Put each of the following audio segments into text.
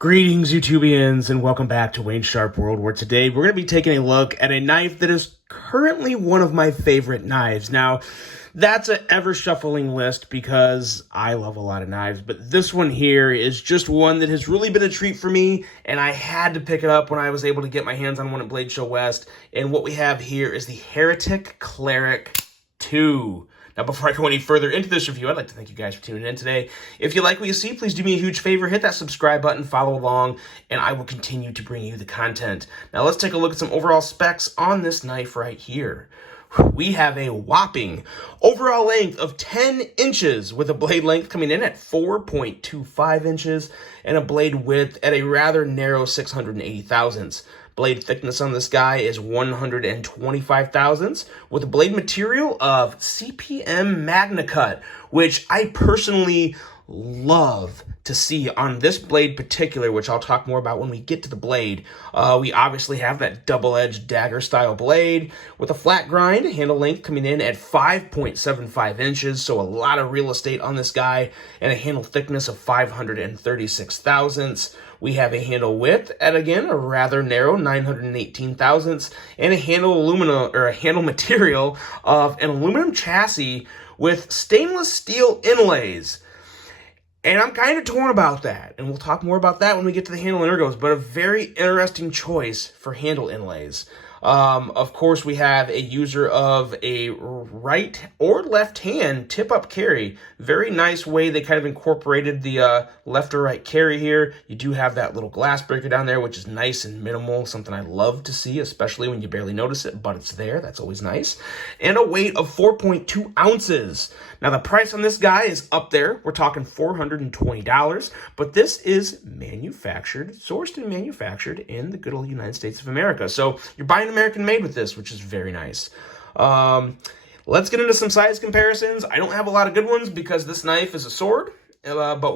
Greetings, YouTubians, and welcome back to Wayne Sharp World, where today we're going to be taking a look at a knife that is currently one of my favorite knives. Now, that's an ever-shuffling list because I love a lot of knives, but this one here is just one that has really been a treat for me, and I had to pick it up when I was able to get my hands on one at Blade Show West, and what we have here is the Heretic Cleric 2. Now, before I go any further into this review, I'd like to thank you guys for tuning in today. If you like what you see, please do me a huge favor. Hit that subscribe button, follow along, and I will continue to bring you the content. Now, let's take a look at some overall specs on this knife right here. We have a whopping overall length of 10 inches with a blade length coming in at 4.25 inches and a blade width at a rather narrow 680 thousandths. Blade thickness on this guy is 125 thousandths with a blade material of CPM MagnaCut, which I personally love to see on this blade particular, which I'll talk more about when we get to the blade. We obviously have that double-edged dagger style blade with a flat grind, handle length coming in at 5.75 inches, so a lot of real estate on this guy, and a handle thickness of 536 thousandths. We have a handle width at, again, a rather narrow 918 thousandths, and a handle material of an aluminum chassis with stainless steel inlays. And I'm kind of torn about that, and we'll talk more about that when we get to the handle and ergos, but a very interesting choice for handle inlays. Of course, we have a user of a right or left hand tip-up carry. Very nice way they kind of incorporated the left or right carry here. You do have that little glass breaker down there, which is nice and minimal, something I love to see, especially when you barely notice it, but it's there. That's always nice. And a weight of 4.2 ounces. Now, the price on this guy is up there. We're talking $420, but this is sourced and manufactured in the good old United States of America. So you're buying American made with this, which is very nice. Let's get into some size comparisons. I don't have a lot of good ones because this knife is a sword, but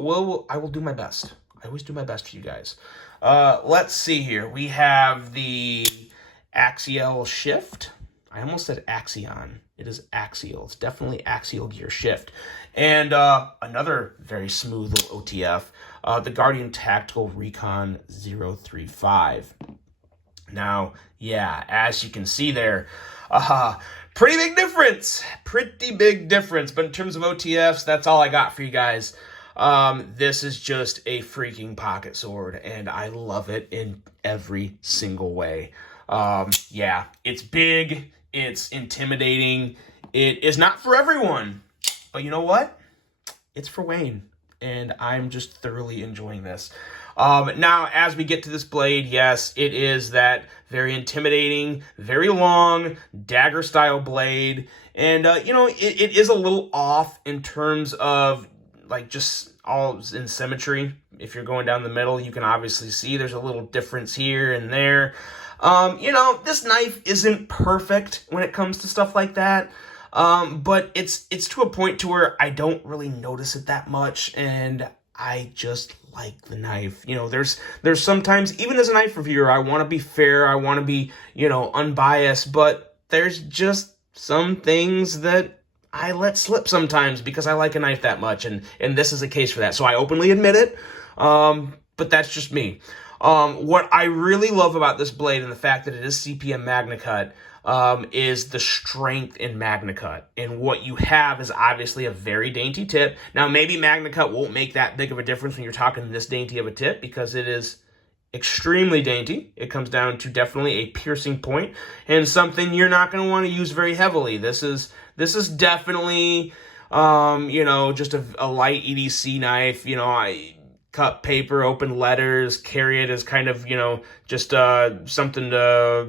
I will do my best. I always do my best for you guys. Let's see here. We have the axial shift. I almost said axion. It is axial. It's definitely axial gear shift. And another very smooth little OTF, the Guardian Tactical Recon 035. Now, yeah, as you can see there, pretty big difference. Pretty big difference. But in terms of OTFs, that's all I got for you guys. This is just a freaking pocket sword, and I love it in every single way. Yeah, it's big. It's intimidating. It is not for everyone. But you know what? It's for Wayne, and I'm just thoroughly enjoying this. Now, as we get to this blade, yes, it is that very intimidating, very long, dagger-style blade. And, it is a little off in terms of, like, just all in symmetry. If you're going down the middle, you can obviously see there's a little difference here and there. This knife isn't perfect when it comes to stuff like that. But it's to a point to where I don't really notice it that much, and I just like the knife. There's sometimes, even as a knife reviewer, I want to be fair, I want to be, unbiased, but there's just some things that I let slip sometimes because I like a knife that much, and this is a case for that. So I openly admit it, but that's just me. What I really love about this blade and the fact that it is CPM MagnaCut is the strength in MagnaCut. And what you have is obviously a very dainty tip. Now, maybe MagnaCut won't make that big of a difference when you're talking this dainty of a tip because it is extremely dainty. It comes down to definitely a piercing point and something you're not going to want to use very heavily. This is definitely, just a light EDC knife. I cut paper, open letters, carry it as kind of, just something to,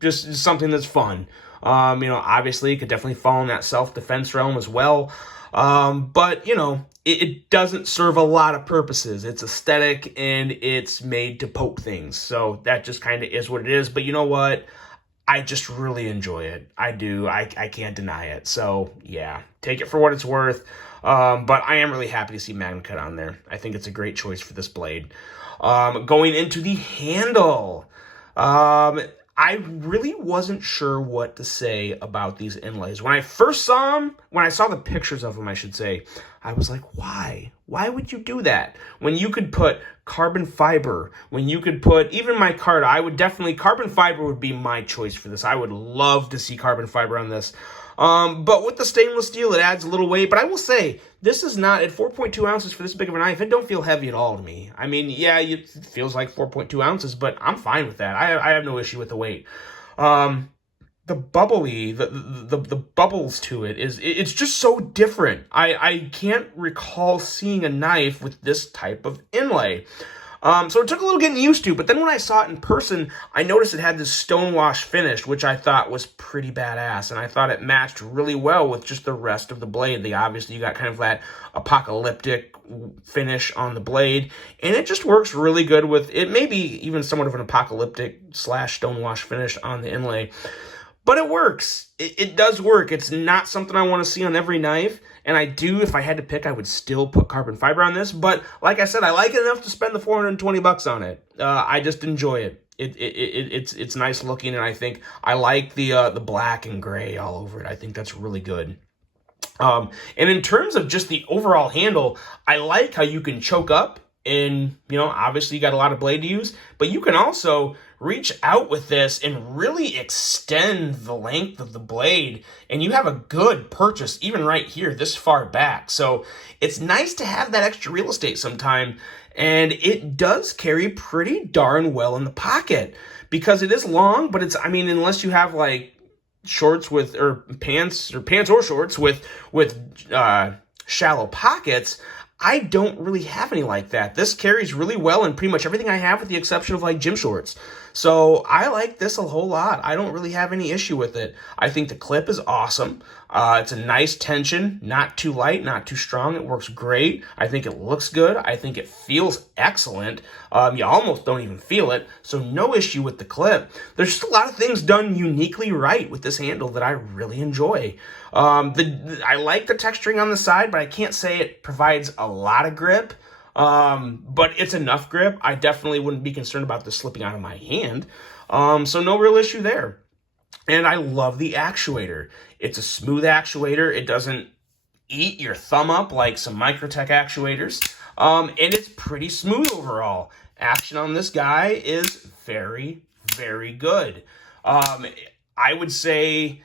just something that's fun. Obviously it could definitely fall in that self-defense realm as well. But, it doesn't serve a lot of purposes. It's aesthetic and it's made to poke things. So that just kind of is what it is. But you know what? I just really enjoy it. I do. I can't deny it. So yeah, take it for what it's worth. But I am really happy to see MagnaCut on there. I think it's a great choice for this blade. Going into the handle, I really wasn't sure what to say about these inlays. When I first saw them, when I saw the pictures of them, I should say, I was like, why? Why would you do that? When you could put carbon fiber when you could put, even my card, carbon fiber would be my choice for this. I would love to see carbon fiber on this. But with the stainless steel, it adds a little weight. But I will say, this is not, at 4.2 ounces for this big of a knife, it don't feel heavy at all to me. I mean, yeah, it feels like 4.2 ounces, but I'm fine with that. I have no issue with the weight. The bubbly, the bubbles to it it's just so different. I can't recall seeing a knife with this type of inlay. So it took a little getting used to, but then when I saw it in person, I noticed it had this stonewash finish, which I thought was pretty badass, and I thought it matched really well with just the rest of the blade. Obviously, you got kind of that apocalyptic finish on the blade, and it just works really good with it. Maybe even somewhat of an apocalyptic / stonewash finish on the inlay. But it works. It does work. It's not something I want to see on every knife. And if I had to pick, I would still put carbon fiber on this. But like I said, I like it enough to spend the $420 on it. I just enjoy it. It's nice looking, and I think I like the black and gray all over it. I think that's really good. And in terms of just the overall handle, I like how you can choke up. And, obviously you got a lot of blade to use, but you can also reach out with this and really extend the length of the blade. And you have a good purchase even right here, this far back. So it's nice to have that extra real estate sometime. And it does carry pretty darn well in the pocket because it is long, but unless you have like shorts or pants or shorts with shallow pockets, I don't really have any like that. This carries really well in pretty much everything I have with the exception of like gym shorts. So I like this a whole lot. I don't really have any issue with it. I think the clip is awesome. It's a nice tension, not too light, not too strong. It works great. I think it looks good. I think it feels excellent. You almost don't even feel it. So no issue with the clip. There's just a lot of things done uniquely right with this handle that I really enjoy. I like the texturing on the side, but I can't say it provides a lot of grip. But it's enough grip. I definitely wouldn't be concerned about this slipping out of my hand. So no real issue there. And I love the actuator. It's a smooth actuator. It doesn't eat your thumb up like some Microtech actuators. And it's pretty smooth overall. Action on this guy is very, very good. I would say,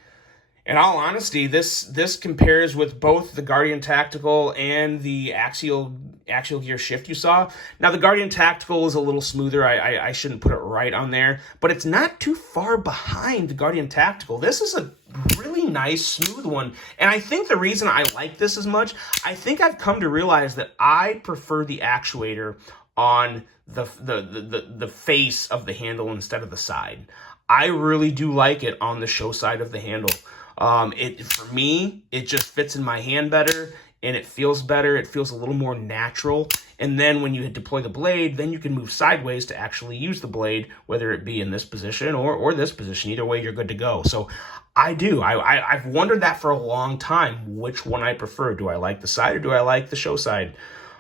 in all honesty, this compares with both the Guardian Tactical and the axial gear shift you saw. Now, the Guardian Tactical is a little smoother. I shouldn't put it right on there, but it's not too far behind the Guardian Tactical. This is a really nice, smooth one, and I think the reason I like this as much, I think I've come to realize that I prefer the actuator on the face of the handle instead of the side. I really do like it on the show side of the handle. For me, it just fits in my hand better, and it feels better. It feels a little more natural. And then when you deploy the blade, then you can move sideways to actually use the blade, whether it be in this position or this position. Either way, you're good to go. So I've wondered that for a long time, which one I prefer. Do I like the side or do I like the show side?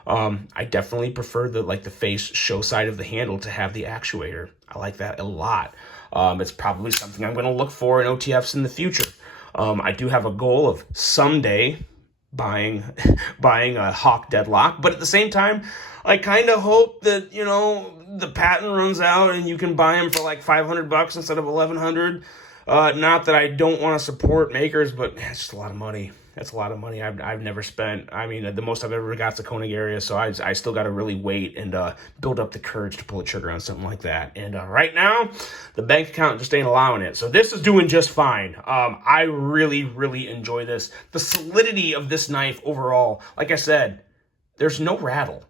I definitely prefer the face show side of the handle to have the actuator. I like that a lot. It's probably something I'm going to look for in OTFs in the future. I do have a goal of someday buying a Hawk Deadlock, but at the same time, I kind of hope that, the patent runs out and you can buy them for like $500 instead of $1,100. Not that I don't want to support makers, but it's just a lot of money. That's a lot of money I've never spent. The most I've ever got is the Koenig area, so I still got to really wait and build up the courage to pull the trigger on something like that. And right now, the bank account just ain't allowing it. So this is doing just fine. I really, really enjoy this. The solidity of this knife overall, like I said, there's no rattle.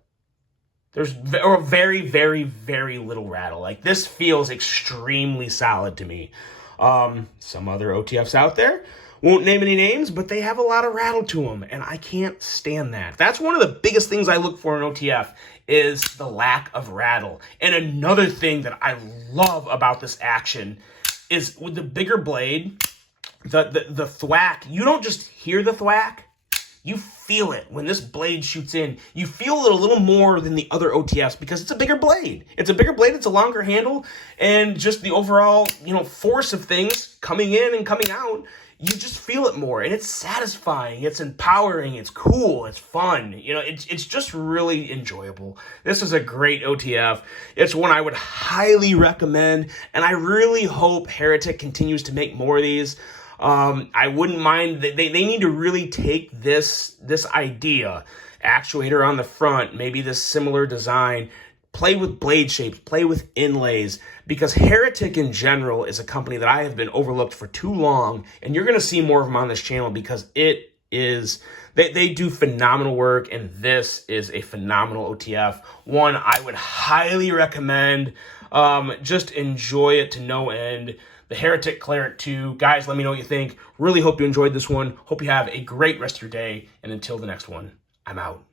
There's very, very, very little rattle. Like, this feels extremely solid to me. Some other OTFs out there, won't name any names, but they have a lot of rattle to them, and I can't stand that. That's one of the biggest things I look for in OTF is the lack of rattle. And another thing that I love about this action is with the bigger blade, the thwack, you don't just hear the thwack, you feel it when this blade shoots in. You feel it a little more than the other OTFs because it's a bigger blade. It's a bigger blade, it's a longer handle, and just the overall, force of things coming in and coming out, you just feel it more, and it's satisfying, it's empowering, it's cool, it's fun. It's just really enjoyable. This is a great OTF. It's one I would highly recommend, and I really hope Heretic continues to make more of these. I wouldn't mind. They need to really take this idea, actuator on the front, maybe this similar design, play with blade shapes, play with inlays, because Heretic in general is a company that I have been overlooked for too long, and you're going to see more of them on this channel because they do phenomenal work, and this is a phenomenal OTF. One I would highly recommend. Just enjoy it to no end. The Heretic Clarent 2. Guys, let me know what you think. Really hope you enjoyed this one. Hope you have a great rest of your day, and until the next one, I'm out.